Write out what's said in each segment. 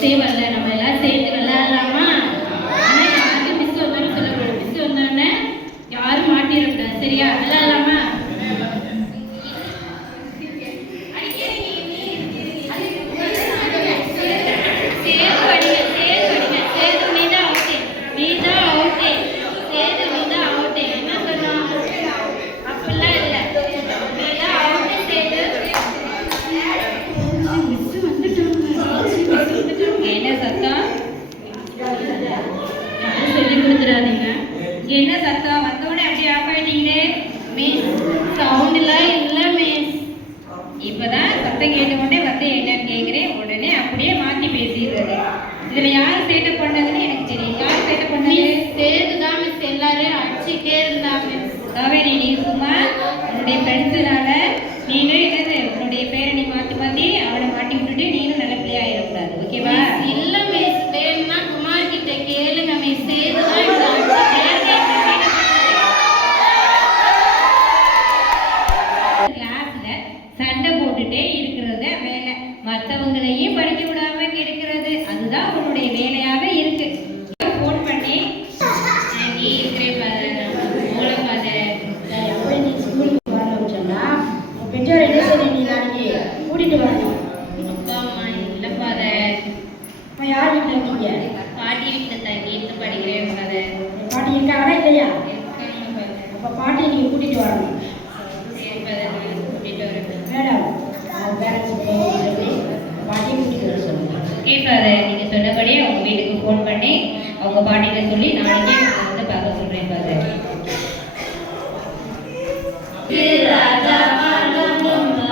மிஸ்ஸே வரல, நம்ம எல்லாம் சேர்ந்து விளையாடலாமா? ஆனா யாரும் மிஸ் வந்தாலும் சொல்லக்கூடாது. மிஸ் வந்தோடனே யாரும் மாட்டிடக்கூடாது. சரியா? விளையாடலாமா? என்ன சத்தம்? வந்தோடனே அப்படியே ஆஃப் ஆயிட்டீங்களே மிஸ். சவுண்ட்லாம் இல்லை மிஸ். இப்போதான் சத்தம் கேட்ட உடனே வந்து என்னன்னு கேட்குறேன், உடனே அப்படியே மாற்றி பேசிடுறது. இதில் யார் சேட்டை பண்ணதுன்னு எனக்கு தெரியும். யார் சேட்டை பண்ணது? சேர்ந்துதான் மிஸ். எல்லாரும் அடிச்சுட்டே இருந்தாங்க. காவேரி, நீ சும்மா உன்னுடைய ஃப்ரெண்ட்ஸுனால நீனும் என்னது உன்னுடைய பேரை நீ மாற்றி மாற்றி அவனை மாட்டி விட்டுட்டு நீனும் நல்ல பிள்ளையா ஆயிடக்கூடாது. ஓகேவா? இல்லை மிஸ், வேணும்னா குமார் கிட்ட கேளுங்க மிஸ். சேர்ந்துதான் சண்டை போட்டுட்டே இருக்கிறத வேலை, மற்றவங்களையும் படிக்க விடாம கெடுக்கிறது. அதுதான் உன்னுடைய வேலையாக இருக்கு. போன் பண்ணி நீ இருக்கிற நீ ஸ்கூலுக்கு வரணும்னு சொன்னா பெற்றோர் என்ன சொல்லி நீ நாளைக்கு கூட்டிட்டு வரணும். அப்பாம்மா இல்லை ஃபாதர். இப்போ யார் வீட்டில் இருக்கீங்க? பாட்டி வீட்டில் தங்கிட்டு படிக்கிறேன் ஃபாதர். பாட்டி இருக்காங்களா இல்லையா? அப்போ பாட்டியை நீங்கள் கூட்டிட்டு வரணும். நீங்கள் சொன்னபடி அவங்க வீட்டுக்கு ஃபோன் பண்ணி அவங்க பாட்டிகிட்ட சொல்லி நாளைக்கே வந்து பார்க்க சொல்கிறேன் ஃபாதர்.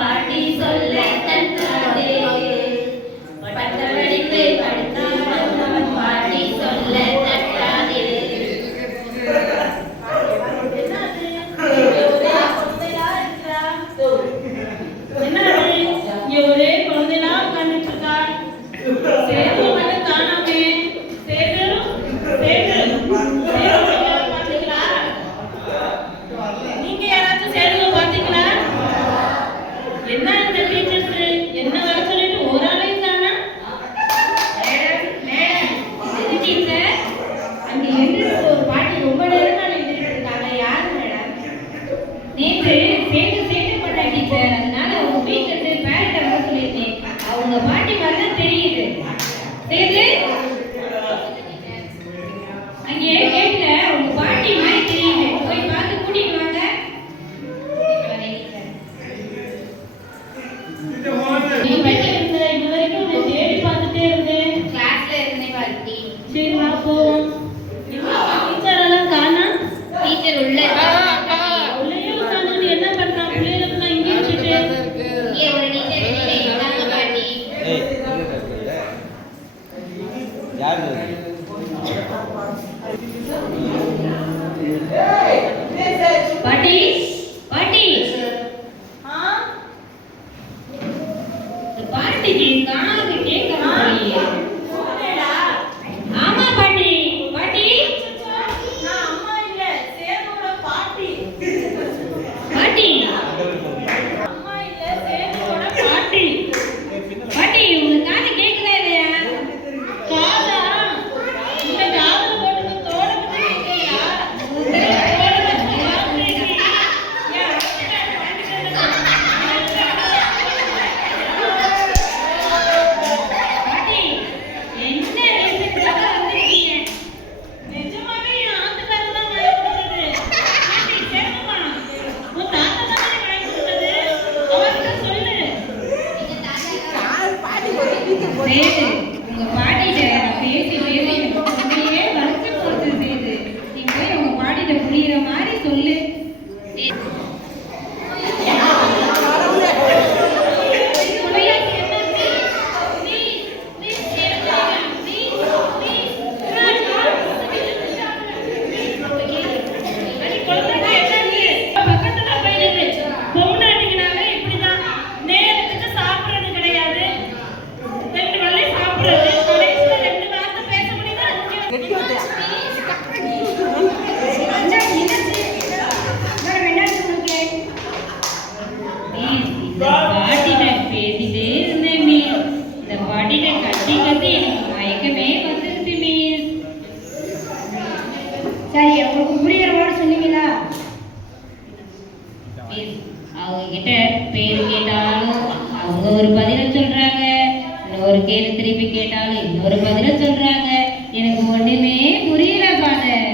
பாட்டி சொல்ல பாட்டி சொல்ல பாட்டி பாட்டி பாட்டிக்கு காது கேட்க மாட்டேங்குது. ஆமா பாட்டி. பாட்டி நான் அம்மா இல்ல, சேதுவோட பாட்டி. பாட்டி அம்மா இல்ல, சேதுவோட பாட்டி. பாட்டி உங்க காது கேட்கல இல்லையா? காதா இந்த காதுல போட்டு தோட பத்தி கேட்கலையா? அவங்க கிட்ட பேரு கேட்டாலும் அவங்க ஒரு பதில சொல்றாங்க, இன்னொரு கேள்வி திருப்பி கேட்டாலும் இன்னொரு பதில சொல்றாங்க. எனக்கு ஒண்ணுமே புரியல ஃபாதர்.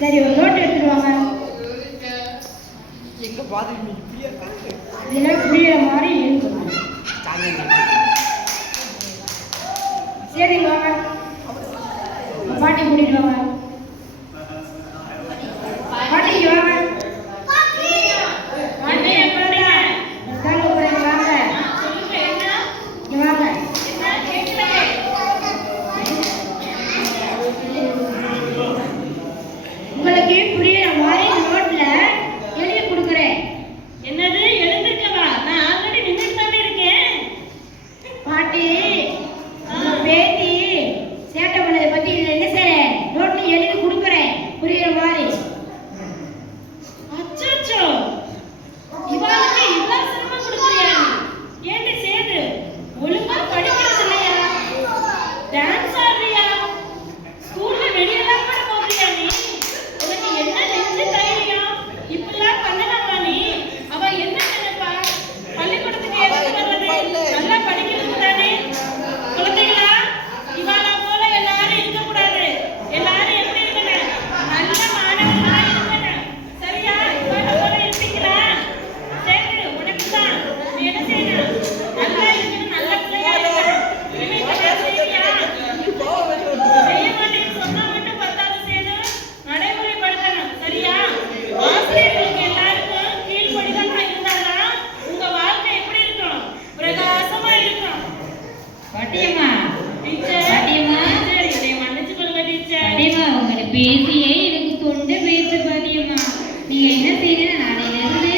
சரி, ஒரு நோட் எடுத்துருவாங்க. இதெல்லாம் புரியுற மாதிரி எழுதுவாங்க. சரி வாங்க, பாட்டி கூட்டிட்டு வாங்க. பாட்டிக்கு வாங்க. பாட்டி எப்படி தாங்க போறீங்க? வாங்க இங்க வாங்க. உங்களுக்கு புரியுற மாதிரி நோட்ல எழுதி கொடுக்குறேன். என்னது எழுந்திருக்கவா? நான் ஆல்ரெடி நின்றுட்டு தானே இருக்கேன். பாட்டி பேத்தி சேட்டை பண்ணதை பத்தி இதுல என்ன செய்றேன், நோட்ல எழுதி கொடுக்குறேன் புரியுற மாதிரி. அச்சச்சோ, இவாளுக்கு இவ்வளவு சிரமம் கொடுக்குறியா? ஏண்டி சேது, ஒழுங்கா படிக்கிறது இல்லையா? டான்ஸ் ஆடுறியா? ஸ்கூல்ல வெளியெல்லாம் கூட போறியா நீ? உனக்கு என்ன நெஞ்சு தைரியம்? இப்படிலாம் பண்ணலாமா நீ? அவ என்ன நினைப்பா? பள்ளிக்கூடத்துக்கு எதுக்கு வர்றது? நல்லா படிக்கிறது தானே? குழந்தைகளா, இவாளா போல எல்லாரும் இருக்கக்கூடாது. எல்லாரும் எப்படி இருக்கணும்? நல்ல மாணவர்களா இருக்கணும். சரியா? இவாளா போல இருப்பீங்களா? சரி, உனக்கு தான். நீ என்ன செய்யணும்? நல்லா இருக்கணும், நல்ல பிள்ளையா இருக்கணும். இனிமே இதெல்லாம் செய்வியா? செய்ய மாட்டேன்னு சொன்னா மட்டும் பத்தாது சேது, நடைமுறைப்படுத்தணும். சரியா? ஆசிரியர்களுக்கு எல்லாருக்கும் கீழ்ப்படிதலா இருந்தாதான் உங்க வாழ்க்கை எப்படி இருக்கும்? பிரகாசமா இருக்கும். பாட்டியம்மா, டீச்சர், பாட்டியம்மா, டீச்சர், என்னை மன்னிச்சு கொள்ளுங்க டீச்சர். பாட்டியம்மா, உங்களோட பேசியே எனக்கு தொண்டை பேசு பாட்டியம்மா. நீங்க என்ன செய்யணும், நாளையில இருந்து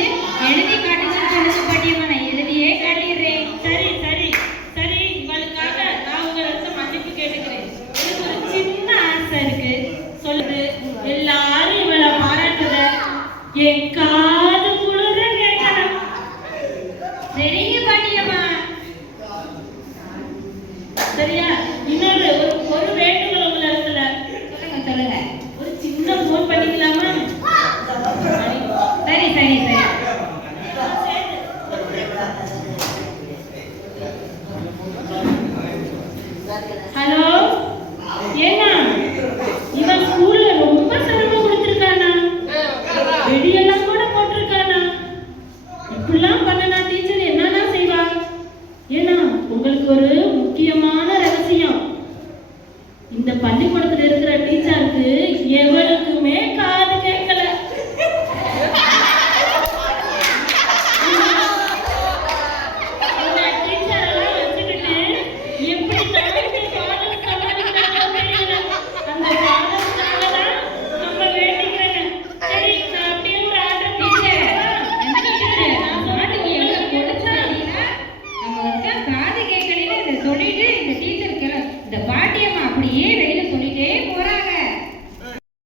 எழுதி காட்டுங்கன்னு சொல்லுங்க பாட்டியம்மா. நான் எழுதியே காட்டிடுறேன். சரி சரி சரி, இவளுக்காக நான் உங்களிடத்துல மன்னிப்பு கேட்டுக்கிறேன். எனக்கு ஒரு சின்ன ஆசை இருக்கு, சொல்லுது. எல்லாரும் இவளை பாராட்டுத என் காது குளிர கேட்கணும். சரிங்க பாட்டியம்மா. சரியா? இன்னொரு ஒரு வேண்டுகோள் உள்ள இடத்துல சொல்லுங்க சொல்லுங்க. ஒரு சின்ன ஃபோன் பண்ணிக்கலாமா? சரி சரி சரி. ஹலோ, ஏன்னா இவன் ஸ்கூல்ல ரொம்ப சிரமம் கொடுத்துருக்கானா? வெடியெல்லாம் கூட போட்டிருக்கானா? இப்படிலாம் பண்ணனா டீச்சர் என்னதான் செய்வா? ஏன்னா உங்களுக்கு ஒரு முக்கியமான ரகசியம், இந்த பள்ளிக்கூடத்துல